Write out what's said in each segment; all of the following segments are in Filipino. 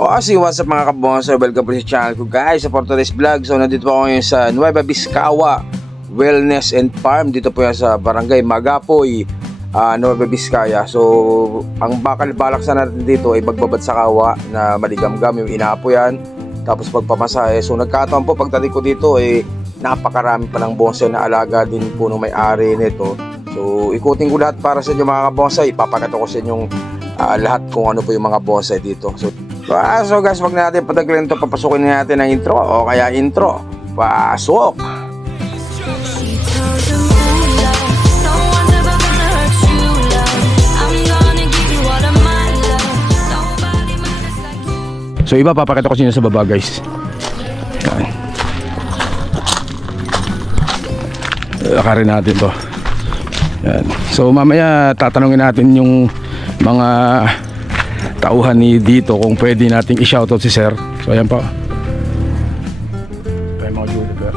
What's up mga kabonsay, welcome po sa channel ko guys sa Fortaleza Vlog. So nandito po ako ngayon sa Nueva Vizcaya Wellness and Farm. Dito po yan sa Barangay Magapoy, Nueva Vizcaya. So ang balak sa natin dito ay magbabad sa kawa na maligamgam yung inapo yan, tapos pagpamasahe. So nagkataon po pagdating ko dito ay napakarami pa ng bonsai na alaga din po ng may-ari nito. So ikutin ko lahat para sa inyo mga kabonsay. Ipapakita ko sa inyong lahat kung ano po yung mga bonsai dito. So guys, wag na natin patagalin ito, papasukin na natin ang intro o kaya intro. Pasok! So iba, papakita ko sino sa baba guys. Yan. Lakarin natin to. Yan. So mamaya tatanungin natin yung mga tauhan ni dito kung pwede nating i-shoutout si sir. So ayan pa. Ay mga Juniper.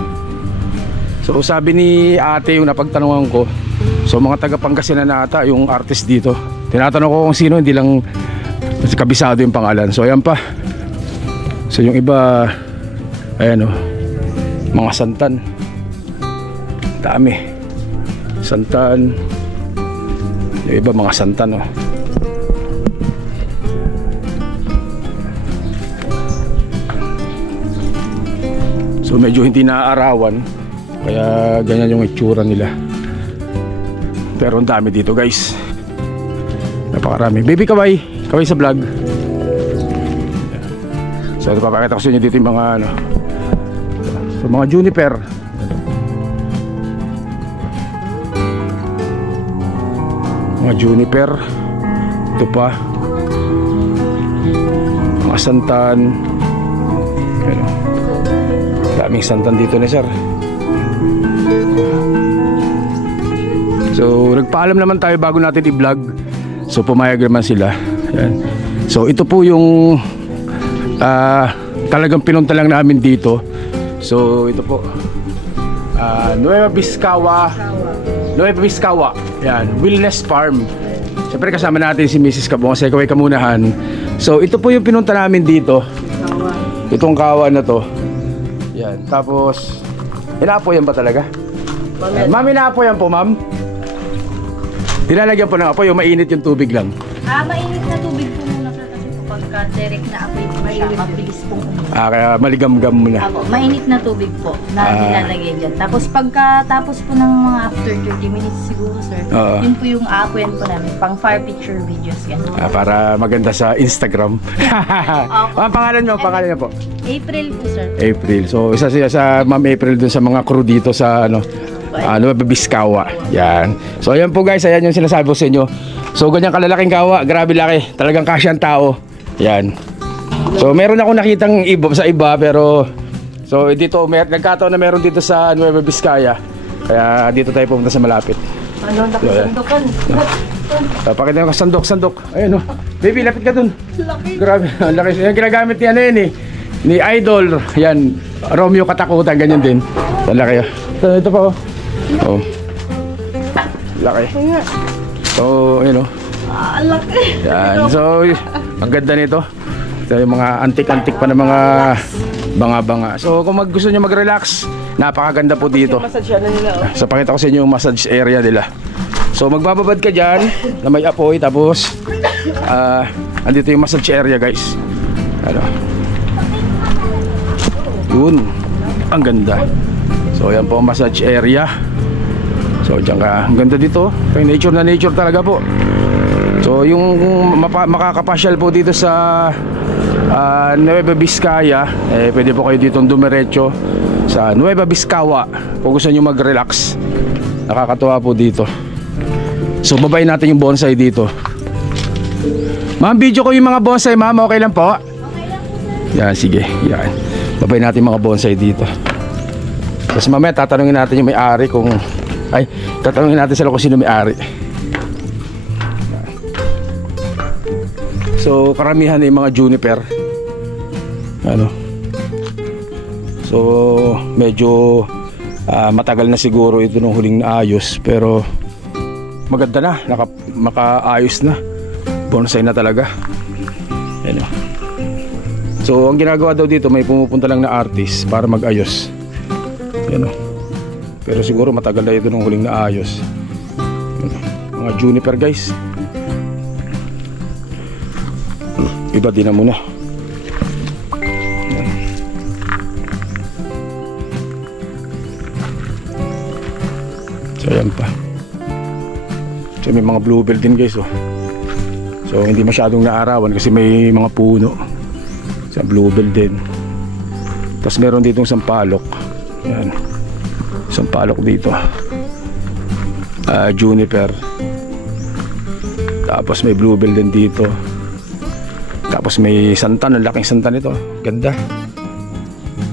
So sabi ni ate yung napagtanungan ko, so mga taga Pangasinan na ata yung artist dito. Tinatanong ko kung sino, hindi lang kabisado yung pangalan. So ayan pa. So yung iba, ayan o, mga santan. Dami santan. Yung iba mga santan o. So medyo hindi naaarawan, kaya ganyan yung itsura nila. Pero ang dami dito guys, napakarami. Baby kaway, kaway sa vlog. So ito, papakita ko sa inyo dito yung mga ano, so, mga juniper. Mga juniper. Ito pa, mga santan. Ano, daming santan dito na sir. So nagpaalam naman tayo bago natin i-vlog. So pumayag naman sila. Yan. So ito po yung talagang pinunta lang namin dito. So ito po, Nueva Vizcaya yan, Wellness Farm. Siyempre kasama natin si Mrs. Kabonsay, kaway kamunahan. So ito po yung pinunta namin dito. Itong kawa na to. Yan, tapos inaapoy yan ba talaga? Ma'am, inaapoy yan po ma'am? Tinalagyan po ng apoy o mainit yung tubig lang? Mainit na tubig po muna sir, kasi pagka direct na apoy po siya, mabilis pong uminom. Kaya maligamgam muna. Mainit na tubig po na nilalagay dyan. Tapos pagkatapos po ng mga after 30 minutes siguro sir, yun po yung aapoyan po namin, pang fire picture videos yan. Para maganda sa Instagram. Ang pangalan nyo po? April po sir. April. So isa siya sa Ma'am April dun sa mga crew dito sa Nueva Vizcaya. Yan. So ayan po guys, ayan yung sinasabi ko sa inyo. So ganyan kalalaking kawa, grabe laki. Talagang kasyang tao. Yan. So meron ako nakitang iba sa iba, pero so dito nagkataon na meron dito sa Nueva Vizcaya. Kaya dito tayo pumunta sa malapit. Ano, nakasandokan. Pakita nyo ka sandok. Ayun o. Baby, lapit ka dun. Laki. Grabe, laki. Yung ginagamit ni ano yun eh, ni Idol. Yan, Romeo Katakutan, ganyan din. Ang laki o. Ito pa o. Oh. Laki. So, ayun o. Laki. Yan. So, ang ganda nito. Ito yung mga antik-antik pa na mga banga-banga. So, kung gusto nyo mag-relax, napakaganda po dito. So, pakita ko sa inyo yung massage area nila. So, magbababad ka dyan na may apoy. Tapos, andito yung massage area guys. Ano? Yun. Ang ganda. So, yan po ang massage area. So, dyan ka. Ang ganda dito. Nature na nature talaga po. So, yung makakapasyal po dito sa Nueva Vizcaya, pwede po kayo dito dumiretso sa Nueva Vizcaya kung gusto nyo mag-relax. Nakakatuwa po dito. So babayin natin yung bonsai dito. Ma'am, video ko yung mga bonsai ma'am, okay lang po? Okay lang po sir. Yan, sige. Yan. Babayin natin yung mga bonsai dito. Tapos mamaya tatanungin natin yung may-ari kung tatanungin natin sila kung sino may-ari. So karamihan na yung mga juniper. Ano? So medyo matagal na siguro ito nung huling naayos, pero maganda na, makaayos na. Bonsai na talaga. Ayan o. So ang ginagawa daw dito, may pumupunta lang na artist para mag-ayos. Yan o. Pero siguro matagal na ito nung huling naayos. Mga juniper guys. Iba din na muna. So ayan pa. So may mga bluebell din guys oh. So hindi masyadong naarawan kasi may mga puno. Sa bluebell din. Tapos meron ditong sampalok. Yan. Sampalok dito. Juniper. Tapos may bluebell din dito. Tapos may santan. Ang laking santan ito. Ganda.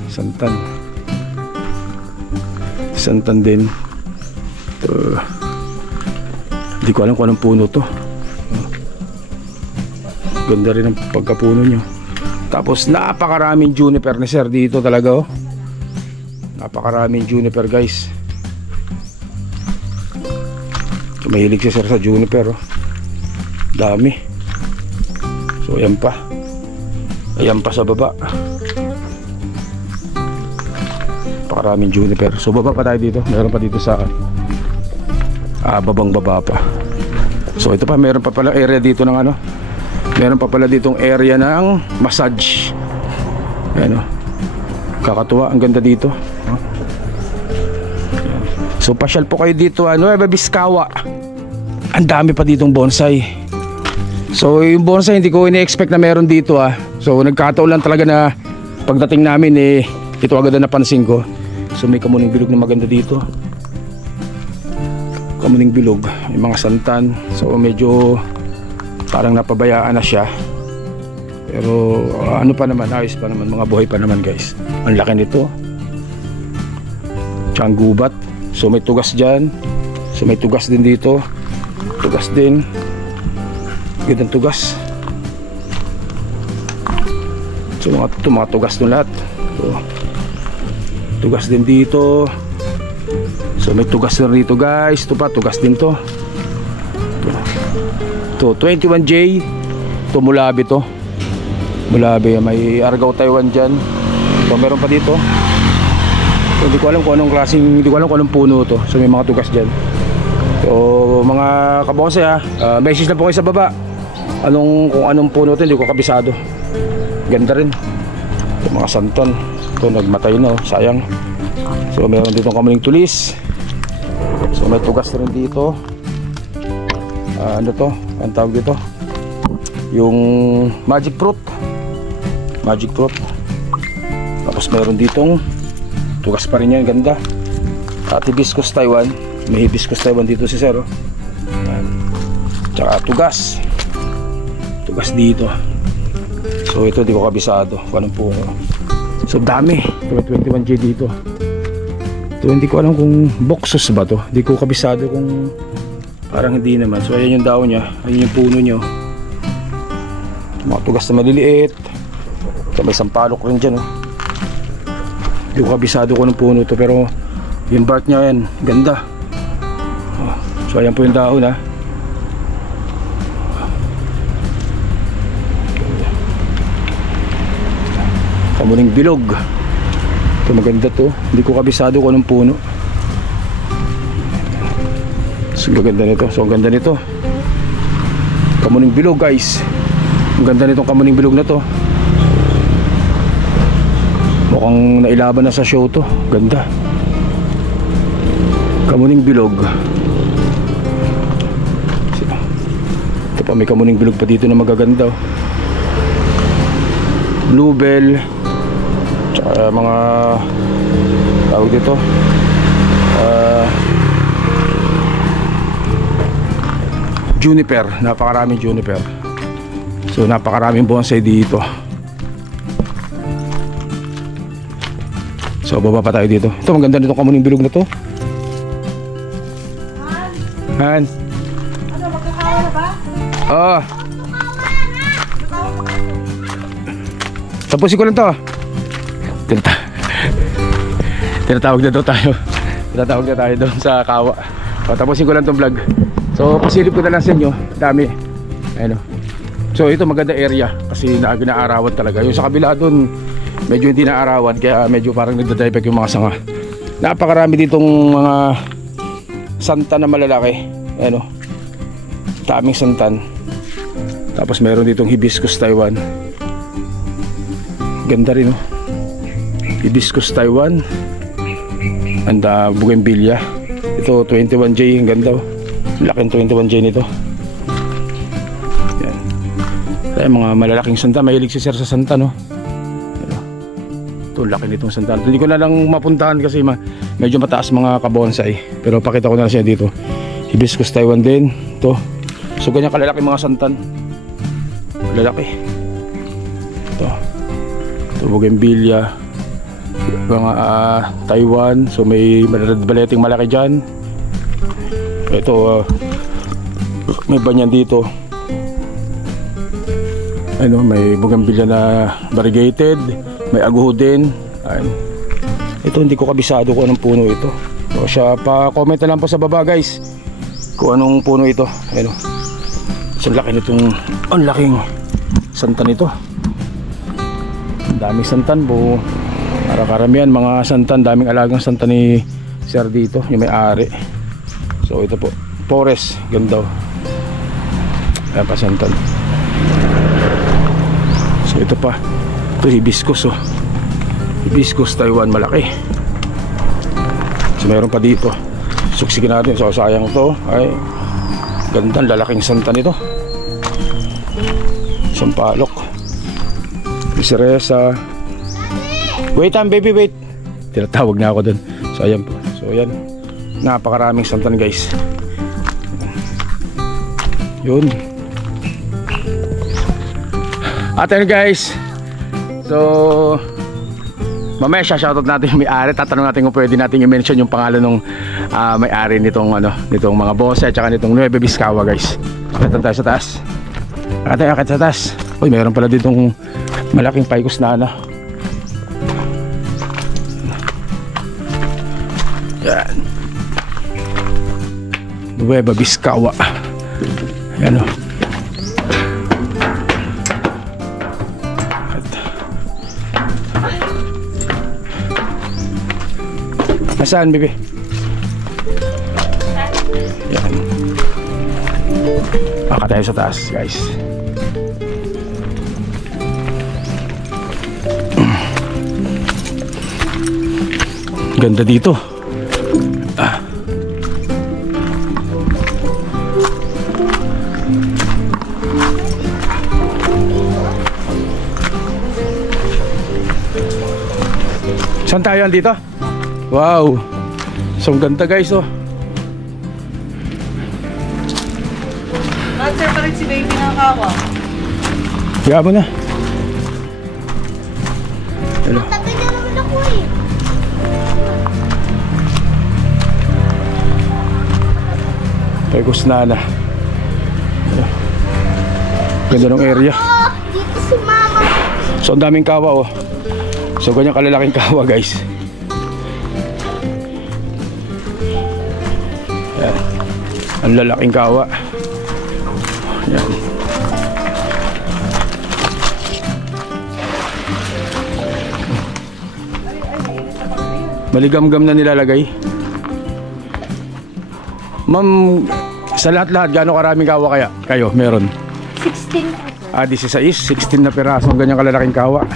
Santan. Santan din. Hindi ko alam kung anong puno to. Ganda rin ang pagkapuno nyo. Tapos napakaraming juniper ni sir dito talaga oh. Napakaraming juniper guys. So, mahilig si sir sa juniper oh. Dami. So ayan pa. Ayan pa sa baba. Napakaraming juniper. So baba pa tayo dito. Meron pa dito sa babang baba pa. So ito pa, meron pa pala area dito ng ano. Meron pa pala ditong area ng massage. Ayan o. Kakatuwa, ang ganda dito. So pasyal po kayo dito Nueva Vizcaya. Ang dami pa ditong bonsai. So yung bonsai hindi ko ini-expect na meron dito So nagkataon lang talaga na pagdating namin ito agad na napansin ko. So may kamuning bilog na maganda dito. Kamuning bilog, may mga santan. So medyo parang napabayaan na siya. Pero ano pa naman, ayos pa naman, mga buhay pa naman guys. Ang laki nito. Tsang gubat. So may tugas dyan. So may tugas din dito. Tugas din. Gandang tugas. So mga tugas ng lahat. So, tugas din dito. So may tugas na rito guys. Ito pa, tugas din to. To 21J. Ito Mulabi to. Mulabi, may Argao Taiwan dyan. So meron pa dito. So, hindi ko alam kung anong klaseng, hindi ko alam kung anong puno to. So may mga tugas dyan. So mga kabonse message na po kayo sa baba. Kung anong puno to, hindi ko kabisado. Ganda rin. So, mga santon. Ito nagmatay na sayang. So meron dito kamuning tulis. So may tugas rin dito. Ano to? Ang tawag dito? Yung magic fruit. Magic fruit. Tapos meron ditong tugas pa rin yan, ganda. At hibiscus Taiwan. May hibiscus Taiwan dito si sir. Tsaka tugas. Tugas dito. So ito di ko kabisado kung anong puno. So dami. 21J dito. So hindi ko alam kung boxos ba to. Hindi ko kabisado kung parang hindi naman. So ayan yung daon niya. Ayan yung puno nyo. Mga tugas na maliliit. So, may sampalok rin dyan Hindi ko kabisado kung anong puno to. Pero yung bark niya yan, ganda. So ayan po yung daon Kamuning bilog. Ito maganda to. Hindi ko kabisado kung anong puno. So ganda nito. So ang ganda nito. Kamuning bilog guys. Ang ganda nitong kamuning bilog na to. Mukhang nailaban na sa show to. Ganda. Kamuning bilog. Ito pa, may kamuning bilog pa dito na magaganda Bluebell. Tsaka mga tawag dito juniper. Napakaraming juniper. So napakaraming bonsai dito. So baba pa tayo dito. Ito maganda nito kamuning bilog na to. Han. Ano, magkakawa na ba? Oo. Tapusin ko lang to. Tinatawag na daw tayo. Tinatawag na tayo doon sa kawa. So, tapusin ko lang tong vlog. So pasilip ko na lang sa inyo. Dami. Ayun. So So ito maganda area kasi naarawan talaga. Yung sa kabila doon medyo hindi naarawan kaya medyo parang nagda-dieback yung mga sanga. Napakarami ditong mga santan na malalaki. Ano? Daming santan. Tapos meron ditong hibiscus Taiwan. Ganda rin, oh. Hibiscus Taiwan. And bougainvillea. Ito 21J, ang ganda, oh. Laking 21J nito. Yan. Kaya mga malalaking santan. Mahilig si sir sa santan, oh. Ito, laki nitong santan. Hindi ko na lang mapuntahan kasi medyo mataas mga kabonsai. Pero pakita ko na siya dito. Hibiscus Taiwan din. Ito. So ganyan kalalaki mga santan. Lalaki. Ito. Ito bougainvillea. Mga Taiwan. So may baleting malaki dyan. Ito may banyan dito. Ano, may bougainvillea na variegated. May aguho din. Ayun. Ito hindi ko kabisado kung anong puno ito. So siya, pa-comment na lang po sa baba guys kung anong puno ito. Ayun. So laki nitong, ang laking santan ito. Ang daming santan po. Para karamihan mga santan, daming alagang santan ni sir dito, yung may-ari. So ito po, forest, ganda. Ayan pa santan. So ito pa, ito hibiscus, oh. Hibiscus Taiwan, malaki. So meron pa dito. Suksikin natin, so sayang to. Ay, ganda, lalaking santan ito. Sampalok. Seresa. Wait time baby, wait. Tinatawag na ako dun. So ayan po. So ayan. Napakaraming santan guys. Yun. At ayun guys. So mamaya shoutout natin yung may-ari. Tatanong natin kung pwede natin i-mention yung pangalan ng may-ari nitong nitong mga boss at saka nitong Nueva Vizcaya guys. Akit tayo sa taas. Akit sa taas. Uy, meron pala ditong malaking paikus na yan. Nueva Vizcaya. Ayan, o. Nasaan, bebe? Yan. Baka tayo sa taas, guys. Ganda dito. Saan tayo dito? Wow. So ganda guys, oh. Answer pa rin si baby ng kawa. Kaya mo na. Hello. Tabi na naman ako eh. Pagos na. Ganda ng area. Dito si mama. So ang daming kawa, oh. So ganyan kalalaking kawa guys. Yan. Ang lalaking kawa. Yan. Maligam-gam na nilalagay. Ma'am, sa lahat-lahat gaano karaming kawa kaya kayo meron? 16. 16 na piraso ang ganyan kalalaking kawa.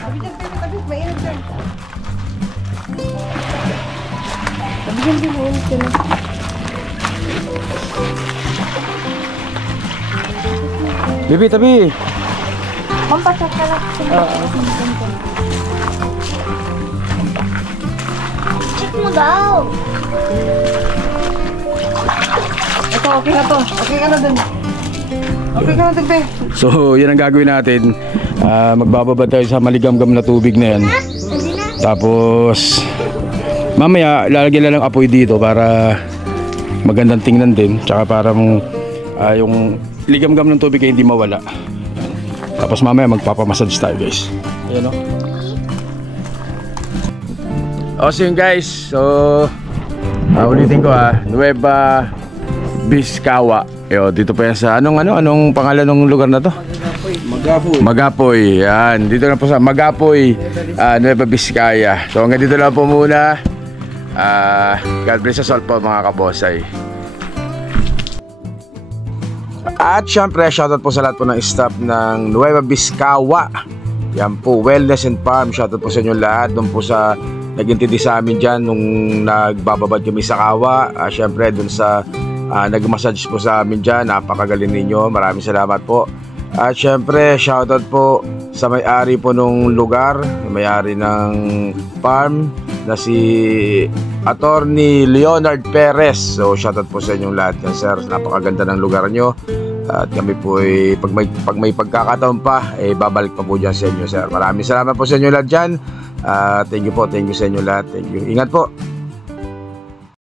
Bibi, tabi. Pampasak ka lang. Check mo daw. Ito, okay na to. Okay ka na dun. Okay ka na dun, be. So, yan ang gagawin natin. Magbababad tayo sa maligam-gam na tubig na yan. Tapos mamaya lalagyan na lang apoy dito para magandang tingnan din. Tsaka para yung ligam-gam ng tubig ay hindi mawala. Tapos mamaya magpapamassage tayo guys. Ayan, o. So yun guys. So ulitin ko, Nueva Vizcaya. Dito pa yan sa anong pangalan ng lugar na to? Magapoy. Yan. Dito na po sa Magapoy, Nueva Vizcaya. So hanggang dito lang po muna. God bless us all po mga kabosay. At syempre, shoutout po sa lahat po ng staff ng Nueva Vizcaya. Yan po, Wellness and Farm. Shoutout po sa inyo lahat. Doon po sa nag-intindi sa amin dyan nung nagbababad kami sa Kawa. Syempre, doon sa nag-massage po sa amin dyan. Napakagaling ninyo. Maraming salamat po. At syempre, shoutout po sa may-ari po nung lugar, may-ari ng farm na si Attorney Leonard Perez. So shoutout po sa inyong lahat yan, sir. Napakaganda ng lugar nyo. At kami po pag may pagkakataon pa, babalik pa po dyan sa inyo, sir. Maraming salamat po sa inyo lahat dyan. Thank you po, thank you sa inyo lahat. Thank you. Ingat po.